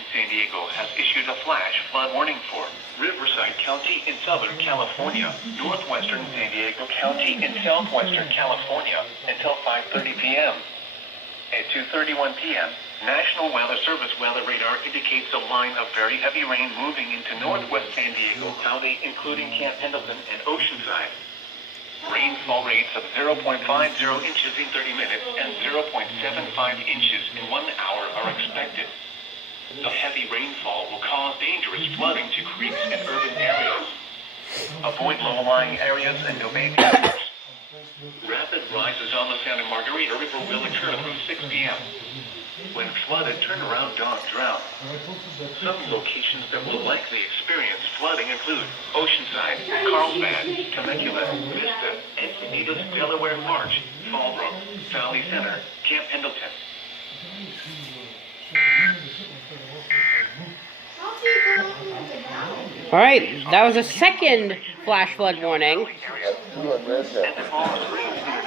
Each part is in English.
in San Diego has issued a flash flood warning for Riverside County in Southern California, Northwestern San Diego County in Southwestern California until 5:30 p.m. At 2:31 p.m., National Weather Service weather radar indicates a line of very heavy rain moving into northwest San Diego County, including Camp Pendleton and Oceanside. Rainfall rates of 0.50 inches in 30 minutes and 0.75 inches in 1 hour are expected. The heavy rainfall will cause dangerous flooding to creeks and urban areas. Avoid low-lying areas and obey the orders. Rapid rises on the Santa Margarita River will occur through 6 p.m. When flooded, turn around, don't drown. Some locations that will likely experience flooding include Oceanside, Carlsbad, Temecula, Vista, Encinitas, Delaware Marsh, Fallbrook, Valley Center, Camp Pendleton. Alright, that was a second flash flood warning.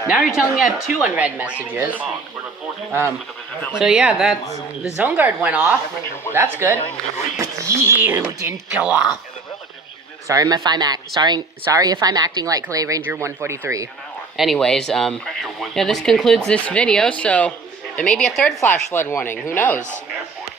Now you're telling me I have 2 unread messages. So yeah, that's the zone guard went off. That's good. But you didn't go off. Sorry if I'm acting like Clay Ranger 143. Anyways, yeah, this concludes this video. So there may be a third flash flood warning. Who knows?